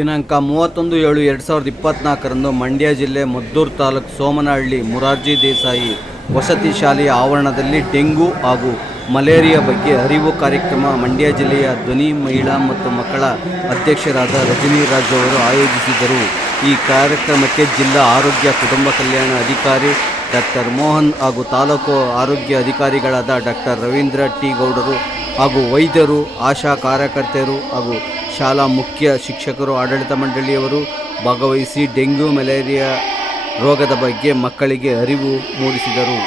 ದಿನಾಂಕ 31/7/2024 ಮಂಡ್ಯ ಜಿಲ್ಲೆ ಮದ್ದೂರು ತಾಲೂಕು ಸೋಮನಹಳ್ಳಿ ಮೊರಾರ್ಜಿ ದೇಸಾಯಿ ವಸತಿ ಶಾಲೆಯ ಆವರಣದಲ್ಲಿ ಡೆಂಗು ಹಾಗೂ ಮಲೇರಿಯಾ ಬಗ್ಗೆ ಅರಿವು ಕಾರ್ಯಕ್ರಮ ಮಂಡ್ಯ ಜಿಲ್ಲೆಯ ಧ್ವನಿ ಮಹಿಳಾ ಮತ್ತು ಮಕ್ಕಳ ಅಧ್ಯಕ್ಷರಾದ ರಜನಿ ರಾಜ್ ಅವರು ಆಯೋಜಿಸಿದರು. ಈ ಕಾರ್ಯಕ್ರಮಕ್ಕೆ ಜಿಲ್ಲಾ ಆರೋಗ್ಯ ಕುಟುಂಬ ಕಲ್ಯಾಣ ಅಧಿಕಾರಿ ಡಾಕ್ಟರ್ ಮೋಹನ್ ಹಾಗೂ ತಾಲೂಕು ಆರೋಗ್ಯ ಅಧಿಕಾರಿಗಳಾದ ಡಾಕ್ಟರ್ ರವೀಂದ್ರ ಟಿ ಗೌಡರು ಹಾಗೂ ವೈದ್ಯರು, ಆಶಾ ಕಾರ್ಯಕರ್ತೆಯರು ಹಾಗೂ ಶಾಲಾ ಮುಖ್ಯ ಶಿಕ್ಷಕರು, ಆಡಳಿತ ಮಂಡಳಿಯವರು ಭಾಗವಹಿಸಿ ಡೆಂಗ್ಯೂ ಮಲೇರಿಯಾ ರೋಗದ ಬಗ್ಗೆ ಮಕ್ಕಳಿಗೆ ಅರಿವು ಮೂಡಿಸಿದರು.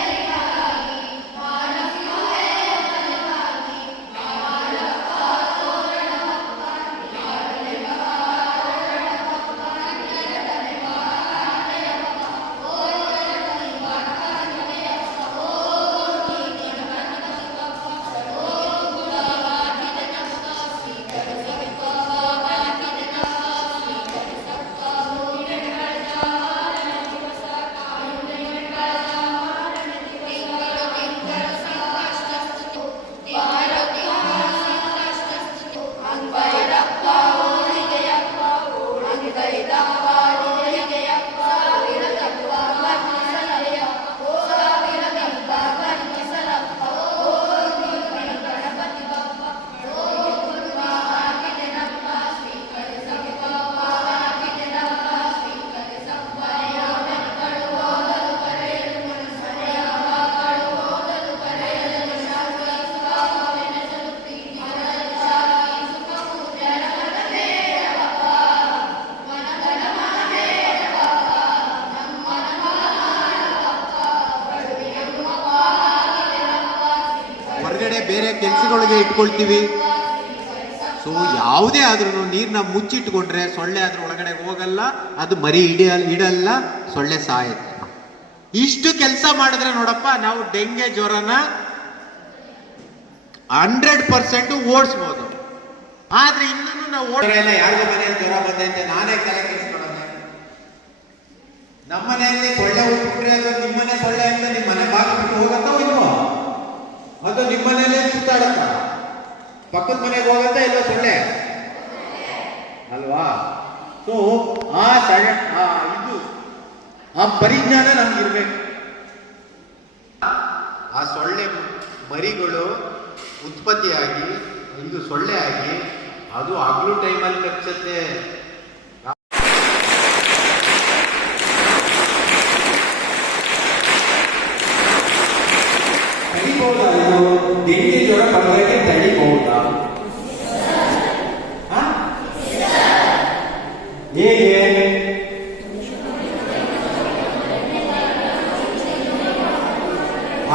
ಹೊರಗಡೆ ಬೇರೆ ಕೆಲಸಗಳಿಗೆ ಇಟ್ಕೊಳ್ತೀವಿ. ಸೊ ಯಾವುದೇ ಆದ್ರೂ ನೀರನ್ನ ಮುಚ್ಚಿಟ್ಕೊಂಡ್ರೆ ಸೊಳ್ಳೆ ಅದ್ರ ಒಳಗಡೆ ಹೋಗಲ್ಲ, ಅದು ಮರಿ ಇಡಲ್ಲ, ಸೊಳ್ಳೆ ಸಾಯುತ್ತೆ. ಇಷ್ಟು ಕೆಲಸ ಮಾಡಿದ್ರೆ ನೋಡಪ್ಪ, ನಾವು ಡೆಂಗೆ ಜ್ವರನ 100% ಓಡಿಸ್ಬೋದು. ಆದ್ರೆ ಇನ್ನೂ ನಾವು ಓಡಿಲ್ಲ. ಯಾರಿಗೂ ಮನೆಯಲ್ಲಿ ಜ್ವರ ಬಂದೈತೆ ನಾನೇ ತಲೆ ಕೆಡಿಸ್ಕೊಳ್ಳೋದೆ. ನಮ್ಮ ಮನೆಯಲ್ಲಿ ಸೊಳ್ಳೆ ಉಟ್ಬಿಟ್ರೆ ಅದು ನಿಮ್ಮನೆ ಸೊಳ್ಳೆ ಅಂತ ನಿಮ್ಮ ಮನೆ ಬಾಗ್ಬಿಟ್ಟು ಹೋಗತ್ತೋ ಇಲ್ವೋ? ಅದು ನಿಮ್ಮ ಮನೆಯಲ್ಲೇ ಸುತ್ತಾಡತ್ತ, ಪಕ್ಕದ ಮನೆಗೆ ಹೋಗತ್ತ ಇಲ್ಲ ಸೊಳ್ಳೆ ಅಲ್ವಾ? ಸೊ ಆ ಪರಿಜ್ಞಾನ ನಮ್ಗಿರ್ಬೇಕು. ಆ ಸೊಳ್ಳೆ ಮರಿಗಳು ಉತ್ಪತ್ತಿಯಾಗಿ ಇದು ಸೊಳ್ಳೆ ಆಗಿ ಅದು ಹಗಲು ಟೈಮಲ್ಲಿ ಕಚ್ಚತ್ತೆ. ಡೆಂಗಿ ಜ್ವರ ಬರೋದಕ್ಕೆ ತಡಿಬಹುದಾ? ಹೇಗೆ?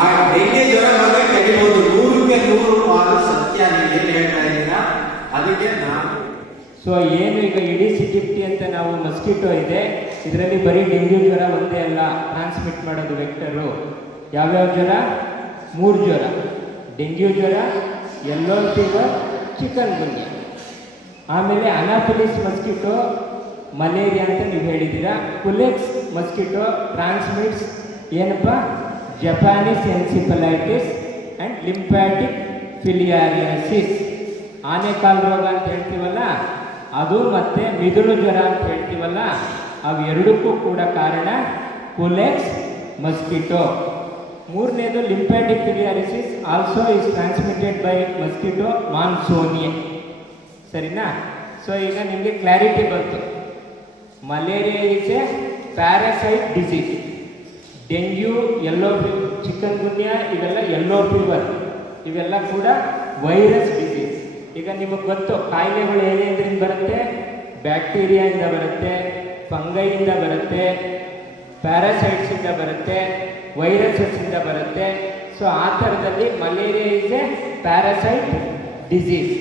ಆ ಡೆಂಗಿ ಜ್ವರ ಬರೋದಕ್ಕೆ ತಡಿಬಹುದು. 100% ಸತ್ಯ. ನೀವು ಏನು ಹೇಳ್ತಾ ಇದ್ದೀರಾ ಅದಕ್ಕೆ ನಾನು ಏನು ಈಗ ಇಡೀಸ್ ಈಜಿಪ್ಟಿ ಅಂತ ನಾವು ಮಸ್ಕಿಟೋ ಇದೆ, ಇದರಲ್ಲಿ ಬರೀ ಡೆಂಗ್ಯೂ ಜ್ವರ ಒಂದೇ ಅಲ್ಲ ಟ್ರಾನ್ಸ್ಮಿಟ್ ಮಾಡೋದು ವೆಕ್ಟರು. ಯಾವ್ಯಾವ ಜ್ವರ? 3 ಜ್ವರ: ಡೆಂಗ್ಯೂ ಜ್ವರ, ಯೆಲ್ಲೋ ಫೀವರ್, ಚಿಕನ್ ಗುನ್ಯಾ. ಆಮೇಲೆ ಅನಾಫಿಲಿಸ್ ಮಸ್ಕಿಟೋ ಮಲೇರಿಯಾ ಅಂತ ನೀವು ಹೇಳಿದ್ದೀರಾ. ಕುಲೆಕ್ಸ್ ಮಸ್ಕಿಟೋ ಟ್ರಾನ್ಸ್ಮಿಟ್ಸ್ ಏನಪ್ಪ? Japanese encephalitis and lymphatic filariasis. ಆನೆಕಾಲು ರೋಗ ಅಂತ ಹೇಳ್ತೀವಲ್ಲ ಅದು, ಮತ್ತು ಮಿದುಳು ಜ್ವರ ಅಂತ ಹೇಳ್ತೀವಲ್ಲ, ಅವು ಎರಡಕ್ಕೂ ಕೂಡ ಕಾರಣ ಕುಲೆಕ್ಸ್ ಮಸ್ಕಿಟೋ. ಮೂರನೇದು lymphatic filariasis also is transmitted by mosquito Mansonia. ಸರಿನಾ? ಸೊ ಈಗ ನಿಮಗೆ ಕ್ಲಾರಿಟಿ ಬಂತು. Malaria is a parasite disease. Dengue, yellow fever, chikungunya ಇವೆಲ್ಲ ಯೆಲ್ಲೋ ಫೀವರ್, ಇವೆಲ್ಲ ಕೂಡ ವೈರಸ್ ಡಿಸೀಸ್. ಈಗ ನಿಮಗೆ ಗೊತ್ತು ಕಾಯಿಲೆಗಳು ಏನೇದ್ರಿಂದ ಬರುತ್ತೆ? ಬ್ಯಾಕ್ಟೀರಿಯಾದಿಂದ ಬರುತ್ತೆ, ಫಂಗೈಯಿಂದ ಬರುತ್ತೆ, ಪ್ಯಾರಾಸೈಟ್ಸಿಂದ ಬರುತ್ತೆ, ವೈರಸಸ್ಸಿಂದ ಬರುತ್ತೆ. ಸೊ ಆ ಥರದಲ್ಲಿ malaria is a parasite disease,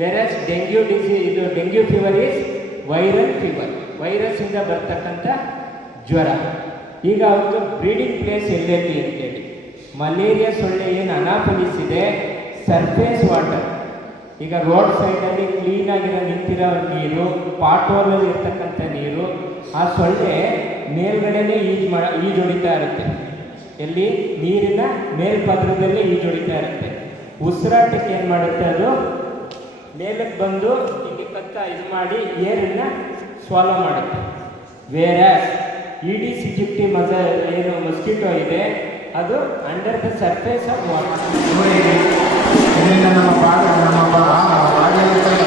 versus dengue disease ಇದು dengue fever is viral fever, ವೈರಸ್ಸಿಂದ ಬರ್ತಕ್ಕಂಥ ಜ್ವರ. ಈಗ ಅವ್ರದ್ದು ಬ್ರೀಡಿಂಗ್ ಪ್ಲೇಸ್ ಎಲ್ಲೆಲ್ಲಿ ಅಂತೇಳಿ, ಮಲೇರಿಯಾ ಸೊಳ್ಳೆ ಏನು ಅನಾಫಲಿಸ್ ಇದೆ, ಸರ್ಫೇಸ್ ವಾಟರ್. ಈಗ ರೋಡ್ ಸೈಡಲ್ಲಿ ಕ್ಲೀನಾಗಿರೋ ನಿಂತಿರೋ ನೀರು, ಪಾಟೋಲಲ್ಲಿ ಇರ್ತಕ್ಕಂಥ ನೀರು, ಆ ಸೊಳ್ಳೆ ಮೇಲ್ಗಡೆನೇ ಈಜೊಡಿತಾ ಇರುತ್ತೆ. ಎಲ್ಲಿ? ನೀರಿನ ಮೇಲ್ಪದರದಲ್ಲಿ ಈಜೊಡಿತಾ ಇರುತ್ತೆ. ಉಸಿರಾಟಕ್ಕೆ ಏನು ಮಾಡುತ್ತೆ? ಅದು ಮೇಲಕ್ಕೆ ಬಂದು ಹೀಗೆ ಕತ್ತ ಇದು ಮಾಡಿ ಏರನ್ನು ಸ್ವಾಲೋ ಮಾಡುತ್ತೆ. ಬೇರೆ ಈಡಿಸ್ ಈಜಿಪ್ಟಿ ಏನು ಮಸ್ಕಿಟೋ ಇದೆ ಅದು under the surface of water. ಇದರಿಂದ ನಮ್ಮ ಬಾಡಿಯಲ್ಲಿರ್ತಕ್ಕಂಥ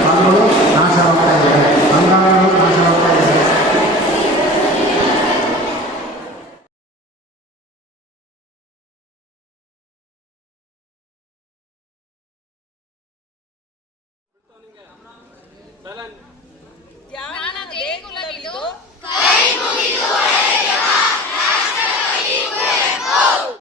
ಭಾಗಗಳು ನಾಶವಾಗ್ತಾ ಇದೆ, ಅಂಗಾಂಗಗಳು ನಾಶವಾಗ್ತಾ ಇದೆ. Silent.